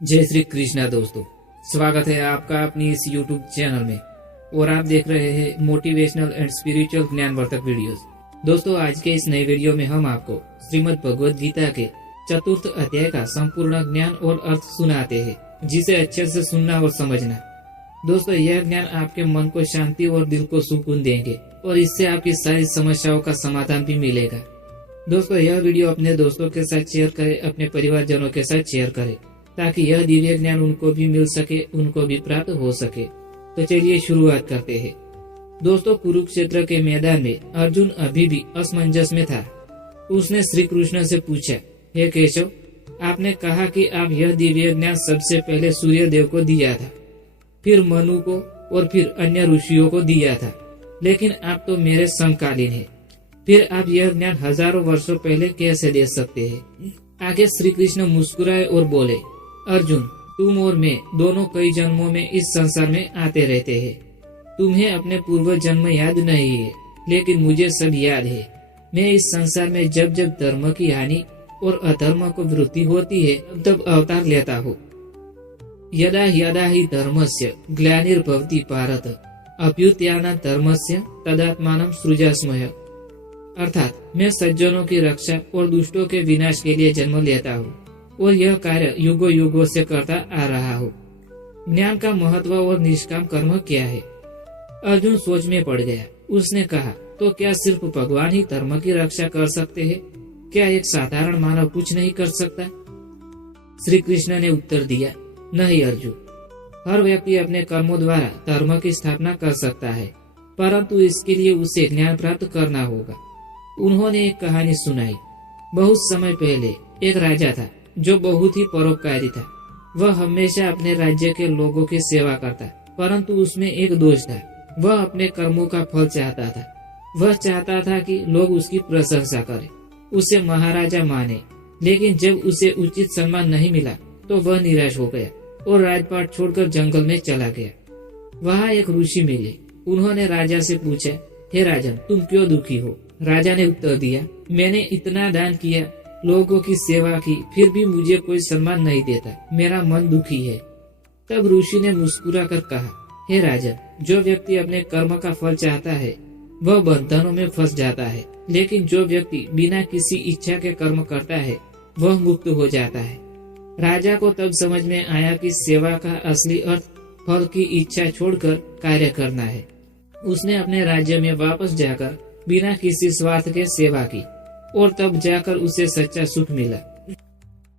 जय श्री कृष्णा दोस्तों, स्वागत है आपका अपनी इस YouTube चैनल में और आप देख रहे हैं मोटिवेशनल एंड स्पिरिचुअल ज्ञानवर्धक वीडियोस। दोस्तों, आज के इस नए वीडियो में हम आपको श्रीमद् भगवद गीता के चतुर्थ अध्याय का संपूर्ण ज्ञान और अर्थ सुनाते हैं, जिसे अच्छे से सुनना और समझना। दोस्तों, यह ज्ञान आपके मन को शांति और दिल को सुकून देंगे और इससे आपकी सारी समस्याओं का समाधान भी मिलेगा। दोस्तों, यह वीडियो अपने दोस्तों के साथ शेयर करें, अपने परिवारजनों के साथ शेयर करें, ताकि यह दिव्य ज्ञान उनको भी मिल सके, उनको भी प्राप्त हो सके। तो चलिए शुरुआत करते हैं। दोस्तों, कुरुक्षेत्र के मैदान में अर्जुन अभी भी असमंजस में था। उसने श्री कृष्ण से पूछा, हे केशव, आपने कहा कि आप यह दिव्य ज्ञान सबसे पहले सूर्य देव को दिया था, फिर मनु को और फिर अन्य ऋषियों को दिया था, लेकिन आप तो मेरे समकालीन हैं। फिर आप यह ज्ञान हजारों वर्षों पहले कैसे दे सकते हैं? आगे श्री कृष्ण मुस्कुराए और बोले, अर्जुन, तुम और मैं दोनों कई जन्मों में इस संसार में आते रहते हैं। तुम्हें अपने पूर्व जन्म याद नहीं है, लेकिन मुझे सब याद है। मैं इस संसार में जब जब धर्म की हानि और अधर्म को वृद्धि होती है, तब अवतार लेता हूँ। यदा यदा ही धर्मस्य ग्लानिर्भवति भारत, अभ्युत्थानात् धर्मस्य तदात्मानं सृजाम्यहम्। अर्थात मैं सज्जनों की रक्षा और दुष्टों के विनाश के लिए जन्म लेता हूँ और यह कार्य युगों युगों से करता आ रहा हूँ। ज्ञान का महत्व और निष्काम कर्म क्या है? अर्जुन सोच में पड़ गया। उसने कहा, तो क्या सिर्फ भगवान ही धर्म की रक्षा कर सकते हैं? क्या एक साधारण मानव कुछ नहीं कर सकता? श्री कृष्ण ने उत्तर दिया, नहीं अर्जुन, हर व्यक्ति अपने कर्मों द्वारा धर्म की स्थापना कर सकता है, परंतु इसके लिए उसे ज्ञान प्राप्त करना होगा। उन्होंने एक कहानी सुनाई। बहुत समय पहले एक राजा था जो बहुत ही परोपकारी था। वह हमेशा अपने राज्य के लोगों की सेवा करता, परंतु उसमें एक दोष था। वह अपने कर्मों का फल चाहता था। वह चाहता था कि लोग उसकी प्रशंसा करें, उसे महाराजा माने, लेकिन जब उसे उचित सम्मान नहीं मिला तो वह निराश हो गया और राजपाट छोड़कर जंगल में चला गया। वहाँ एक ऋषि मिले। उन्होंने राजा से पूछा, हे राजन, तुम क्यों दुखी हो? राजा ने उत्तर दिया, मैंने इतना दान किया, लोगों की सेवा की, फिर भी मुझे कोई सम्मान नहीं देता। मेरा मन दुखी है। तब ऋषि ने मुस्कुरा कर कहा, हे राजन, जो व्यक्ति अपने कर्म का फल चाहता है वह बंधनों में फंस जाता है, लेकिन जो व्यक्ति बिना किसी इच्छा के कर्म करता है वह मुक्त हो जाता है। राजा को तब समझ में आया कि सेवा का असली अर्थ फल की इच्छा छोड़कर कार्य करना है। उसने अपने राज्य में वापस जाकर बिना किसी स्वार्थ के सेवा की और तब जाकर उसे सच्चा सुख मिला।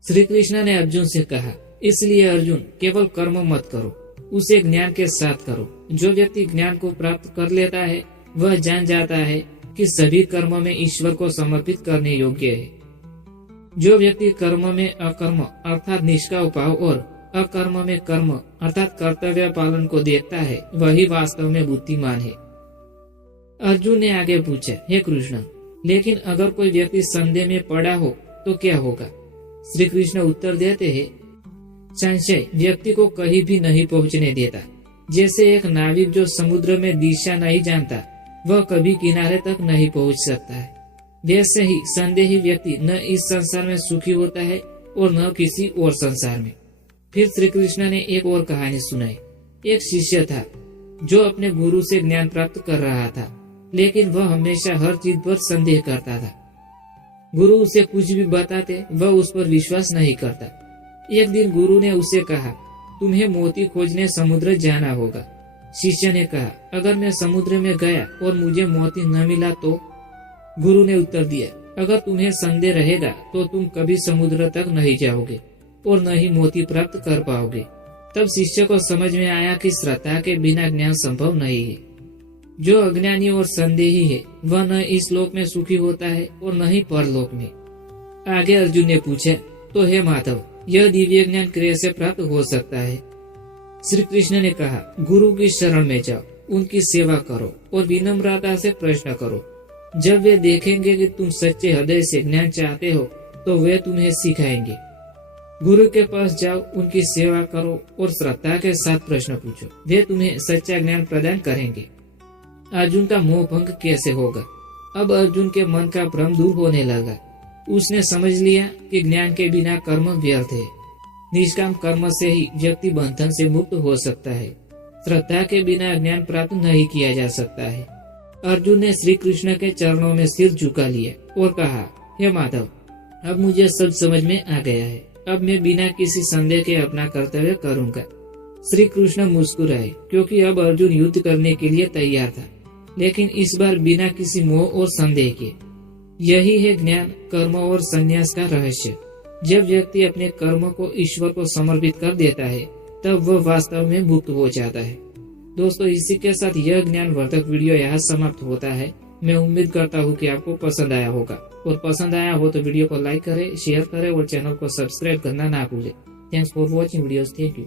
श्री कृष्ण ने अर्जुन से कहा, इसलिए अर्जुन, केवल कर्म मत करो, उसे ज्ञान के साथ करो। जो व्यक्ति ज्ञान को प्राप्त कर लेता है वह जान जाता है कि सभी कर्म में ईश्वर को समर्पित करने योग्य है। जो व्यक्ति कर्म में अकर्म अर्थात निष्काम भाव और अकर्म में कर्म अर्थात कर्तव्य पालन को देखता है वही वास्तव में बुद्धिमान है। अर्जुन ने आगे पूछा, हे कृष्ण, लेकिन अगर कोई व्यक्ति संदेह में पड़ा हो तो क्या होगा? श्री कृष्ण उत्तर देते हैं, संशय व्यक्ति को कहीं भी नहीं पहुंचने देता। जैसे एक नाविक जो समुद्र में दिशा नहीं जानता वह कभी किनारे तक नहीं पहुंच सकता है, वैसे ही संदेही व्यक्ति न इस संसार में सुखी होता है और न किसी और संसार में। फिर श्री कृष्ण ने एक और कहानी सुनाई। एक शिष्य था जो अपने गुरु से ज्ञान प्राप्त कर रहा था, लेकिन वह हमेशा हर चीज पर संदेह करता था। गुरु उसे कुछ भी बताते वह उस पर विश्वास नहीं करता। एक दिन गुरु ने उसे कहा, तुम्हें मोती खोजने समुद्र जाना होगा। शिष्य ने कहा, अगर मैं समुद्र में गया और मुझे मोती न मिला तो? गुरु ने उत्तर दिया, अगर तुम्हें संदेह रहेगा तो तुम कभी समुद्र तक नहीं जाओगे और न ही मोती प्राप्त कर पाओगे। तब शिष्य को समझ में आया कि श्रद्धा के बिना ज्ञान संभव नहीं है। जो अज्ञानी और संदेही है वह न इस लोक में सुखी होता है और न ही परलोक में। आगे अर्जुन ने पूछा, तो हे माधव, यह दिव्य ज्ञान कैसे प्राप्त हो सकता है? श्री कृष्ण ने कहा, गुरु की शरण में जाओ, उनकी सेवा करो और विनम्रता से प्रश्न करो। जब वे देखेंगे कि तुम सच्चे हृदय से ज्ञान चाहते हो तो वे तुम्हें सिखाएंगे। गुरु के पास जाओ, उनकी सेवा करो और श्रद्धा के साथ प्रश्न पूछो, वे तुम्हें सच्चा ज्ञान प्रदान करेंगे। अर्जुन का मोह भंग कैसे होगा? अब अर्जुन के मन का भ्रम दूर होने लगा। उसने समझ लिया कि ज्ञान के बिना कर्म व्यर्थ है। निष्काम कर्म से ही व्यक्ति बंधन से मुक्त हो सकता है। श्रद्धा के बिना ज्ञान प्राप्त नहीं किया जा सकता है। अर्जुन ने श्री कृष्ण के चरणों में सिर झुका लिया और कहा, हे माधव, अब मुझे सब समझ में आ गया है। अब मैं बिना किसी संदेह के अपना कर्तव्य करूंगा। श्री कृष्ण मुस्कुराए, क्योंकि अब अर्जुन युद्ध करने के लिए तैयार था, लेकिन इस बार बिना किसी मोह और संदेह के। यही है ज्ञान, कर्म और संन्यास का रहस्य। जब व्यक्ति अपने कर्म को ईश्वर को समर्पित कर देता है, तब वह वास्तव में मुक्त हो जाता है। दोस्तों, इसी के साथ यह ज्ञानवर्धक वीडियो यहाँ समाप्त होता है। मैं उम्मीद करता हूँ कि आपको पसंद आया होगा, और पसंद आया हो तो वीडियो को लाइक करें, शेयर करें और चैनल को सब्सक्राइब करना ना भूलें। Thanks for watching videos. Thank you.